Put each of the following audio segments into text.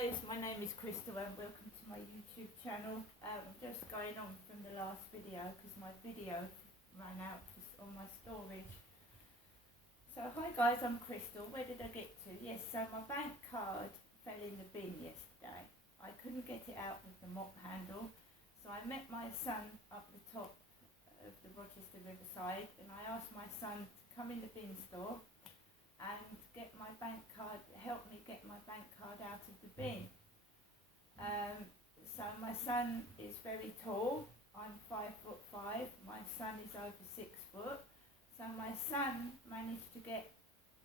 guys, my name is Crystal and welcome to my YouTube channel. Just going on from the last video because my video ran out on my storage. So hi guys, I'm Crystal. Where did I get to? Yes, so my bank card fell in the bin yesterday. I couldn't get it out with the mop handle, so I met my son up the top of the Rochester Riverside and I asked my son to come in the bin store and get my bank card, help me get my bank card out of the bin. So my son is very tall. I'm 5'5". My son is over 6 foot. So my son managed to get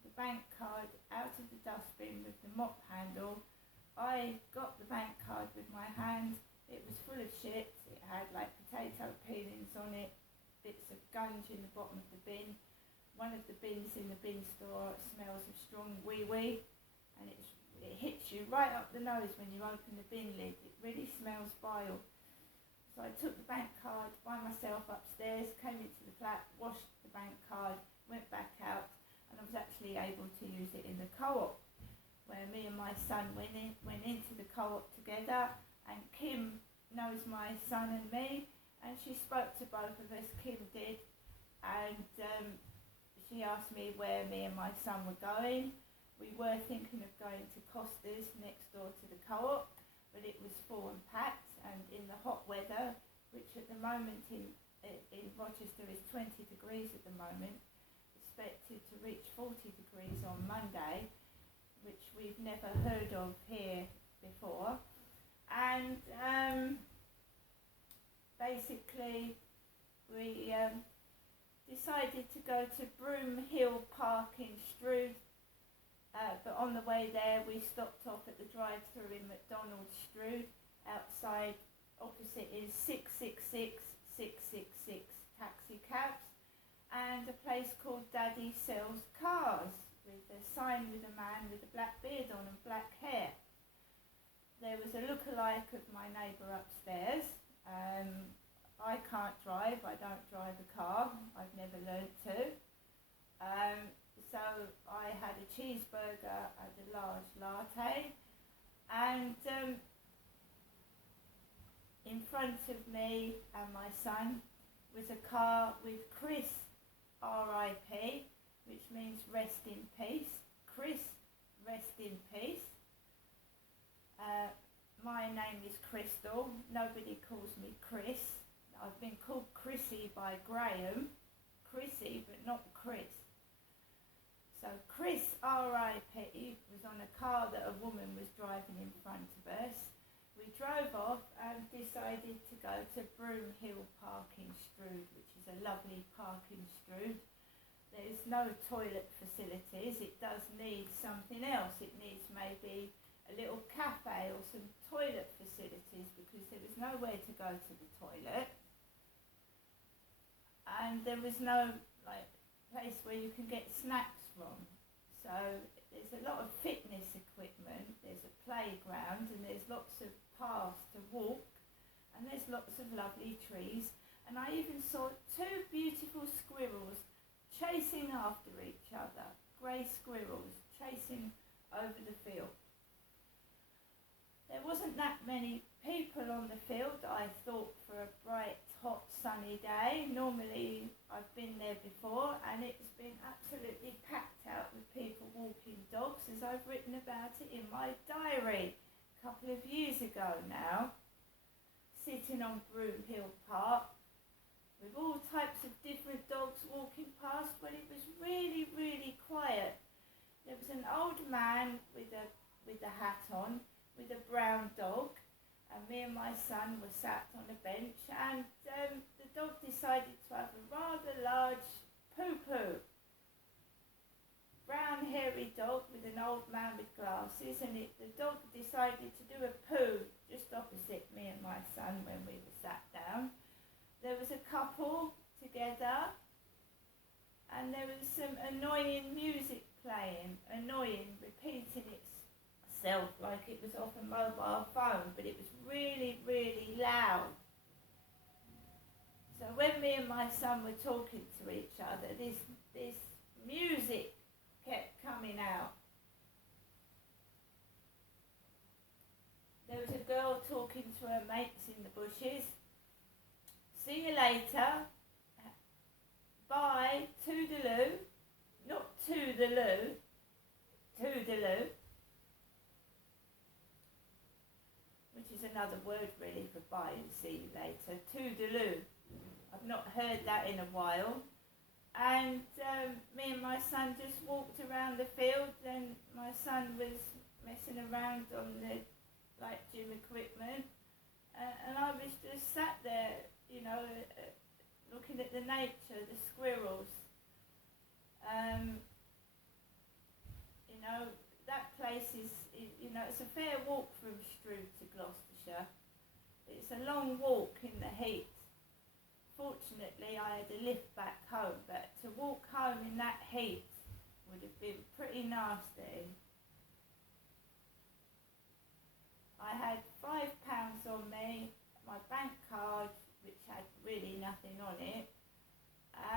the bank card out of the dustbin with the mop handle. I got the bank card with my hand. It was full of shit. It had like potato peelings on it, bits of gunge in the bottom of the bin. One of the bins in the bin store smells of strong wee-wee, and it hits you right up the nose when you open the bin lid. It really smells vile. So I took the bank card by myself upstairs, came into the flat, washed the bank card, went back out, and I was actually able to use it in the co-op, where me and my son went into the co-op together, and Kim knows my son and me, and she spoke to both of us, Kim did, and she asked me where me and my son were going. We were thinking of going to Costa's next door to the co-op, but it was full and packed, and in the hot weather, which at the moment in Rochester is 20 degrees at the moment, expected to reach 40 degrees on Monday, which we've never heard of here before. And basically we decided to go to Broom Hill Park in Strood, but on the way there we stopped off at the drive-thru in McDonald's Strood. Outside, opposite is 666 666 taxi cabs, and a place called Daddy Sells Cars, with a sign with a man with a black beard on and black hair. There was a look-alike of my neighbour upstairs. I can't drive, I don't drive a car, I've never learned to. So I had a cheeseburger and a large latte, and in front of me and my son was a car with Chris, R.I.P., which means rest in peace. Chris, rest in peace. My name is Crystal, nobody calls me Chris. I've been called Chrissy by Graham. Chrissy, but not Chris. So Chris, R.I.P., was on a car that a woman was driving in front of us. We drove off and decided to go to Broom Hill Park in Strood, which is a lovely park in Strood. There's no toilet facilities. It does need something else. It needs maybe a little cafe or some toilet facilities, because there was nowhere to go to the toilet. And there was no place where you can get snacks from. So there's a lot of fitness equipment, there's a playground, and there's lots of paths to walk, and there's lots of lovely trees. And I even saw 2 beautiful squirrels chasing after each other, grey squirrels chasing over the field. There wasn't that many people on the field, I thought, for a bright, hot, sunny day. Normally I've been there before and it's been absolutely packed out with people walking dogs, as I've written about it in my diary a couple of years ago now. Sitting on Broom Hill Park with all types of different dogs walking past. Well, it was really, really quiet. There was an old man with a hat on, with a brown dog, and me and my son were sat on a bench, and the dog decided to have a rather large poo-poo. Brown hairy dog with an old man with glasses, and the dog decided to do a poo just opposite me and my son when we were sat down. There was a couple together, and there was some annoying music playing, repeating itself like it was off a mobile phone, but it was really, really loud. So when me and my son were talking to each other, this music kept coming out. to her mates in the bushes. See you later. Bye. Toodaloo. Not to the loo. Toodaloo. Which is another word really for bye and see you later. Toodaloo. I've not heard that in a while. And me and my son just walked around the field, and my son was messing around on the gym equipment, and I was just sat there, looking at the nature, the squirrels. That place is, it's a fair walk from Stroud to Gloucestershire. It's a long walk in the heat. Fortunately, I had a lift back home, but to walk home in that heat would have been pretty nasty. I had £5 on me, my bank card, which had really nothing on it,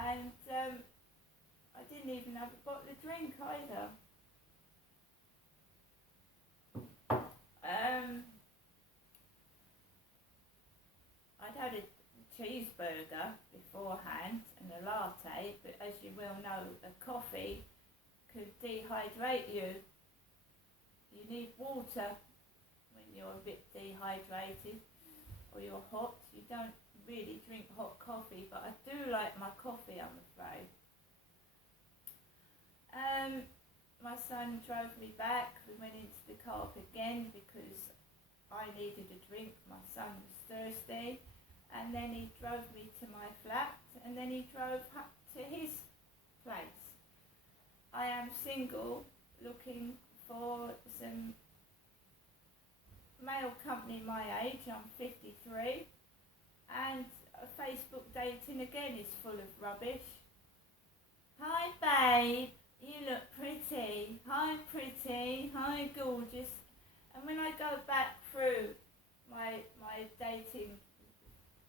and I didn't even have a bottle of drink either. I'd had a cheeseburger beforehand and a latte, but as you well know, a coffee could dehydrate you. You need water when you're a bit dehydrated or you're hot. You don't really drink hot coffee, but I do like my coffee, I'm afraid. My son drove me back. We went into the car again because I needed a drink. My son was thirsty. And then he drove me to my flat, and then he drove up to his place. I am single, looking for some male company my age. I'm 53, and Facebook dating again is full of rubbish. Hi babe, you look pretty. Hi pretty, hi gorgeous. And when I go back through my dating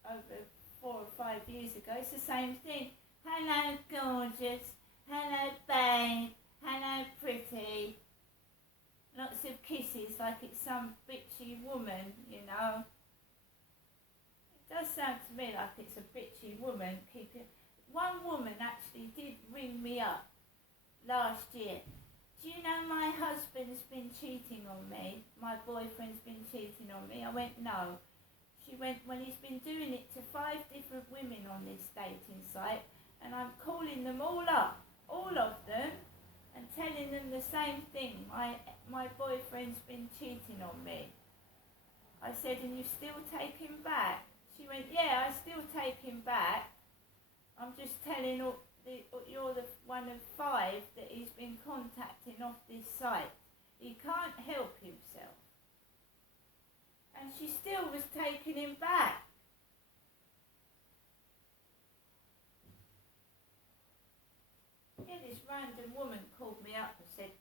over 4 or 5 years ago, it's the same thing. Hello gorgeous, hello babe, hello pretty. Lots of kisses like it's some bitchy woman, It does sound to me like it's a bitchy woman. One woman actually did ring me up last year. Do you know my husband's been cheating on me? My boyfriend's been cheating on me. I went, no. She went, well, he's been doing it to 5 different women on this dating site, and I'm calling them all up, all of them, and telling them the same thing. My boyfriend's been cheating on me. I said, and you still take him back? She went, yeah, I still take him back. I'm just telling you're the one of 5 that he's been contacting off this site. He can't help himself. And she still was taking him back. Yeah, this random woman called me up and said,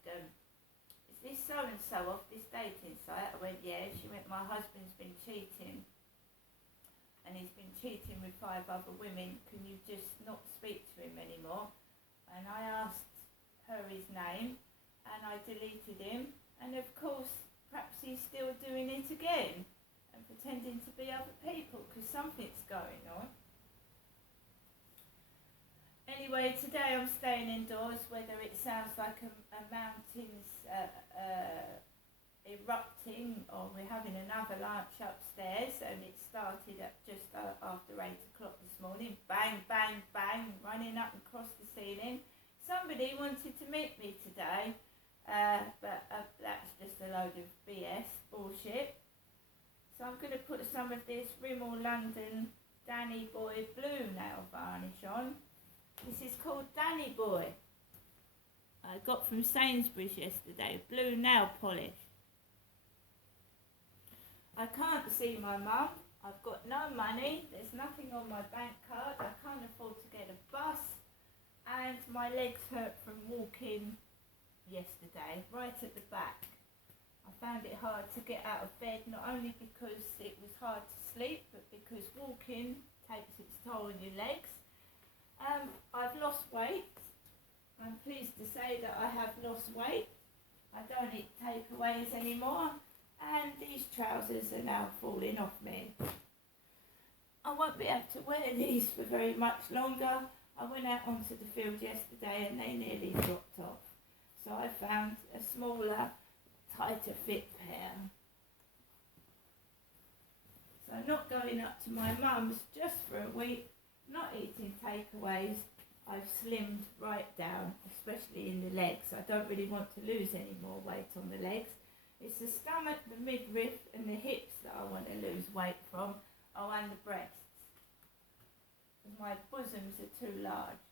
is this so-and-so off this dating site? I went, yeah. She went, my husband's been cheating. And he's been cheating with 5 other women. Can you just not speak to him anymore? And I asked her his name, and I deleted him. And of course, perhaps he's still doing it again and pretending to be other people, because something's going on. Anyway, today I'm staying indoors, whether it sounds like a mountain's erupting or we're having an avalanche upstairs, and it started at just after 8 o'clock this morning. Bang, bang, bang, running up and across the ceiling. Somebody wanted to meet me today, but that's just a load of BS, bullshit. So I'm going to put some of this Rimmel London Danny Boy Blue nail varnish on. This is called Danny Boy. I got from Sainsbury's yesterday, blue nail polish. I can't see my mum. I've got no money. There's nothing on my bank card. I can't afford to get a bus. And my legs hurt from walking yesterday, right at the back. I found it hard to get out of bed, not only because it was hard to sleep, but because walking takes its toll on your legs. I've lost weight. I'm pleased to say that I have lost weight. I don't eat takeaways anymore. and these trousers are now falling off me. I won't be able to wear these for very much longer. I went out onto the field yesterday and they nearly dropped off. So I found a smaller, tighter fit pair. So I'm not going up to my mum's just for a week, not eating takeaways. I've slimmed right down, especially in the legs. I don't really want to lose any more weight on the legs. It's the stomach, the midriff and the hips that I want to lose weight from. Oh, and the breasts. Because my bosoms are too large.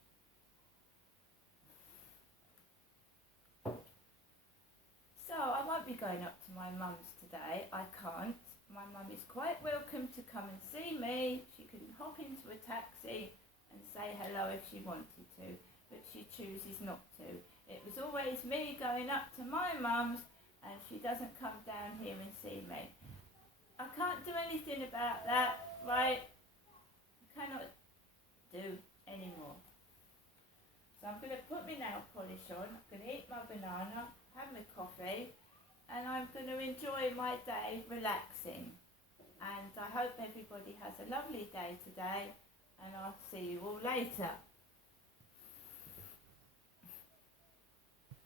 So I won't be going up to my mum's today. I can't. My mum is quite welcome to come and see me. She can hop into a taxi and say hello if she wanted to, but she chooses not to. It was always me going up to my mum's and she doesn't come down here and see me. I can't do anything about that, right? I cannot do anymore. So I'm going to put my nail polish on, I'm going to eat my banana, have my coffee, and I'm going to enjoy my day relaxing. And I hope everybody has a lovely day today, and I'll see you all later.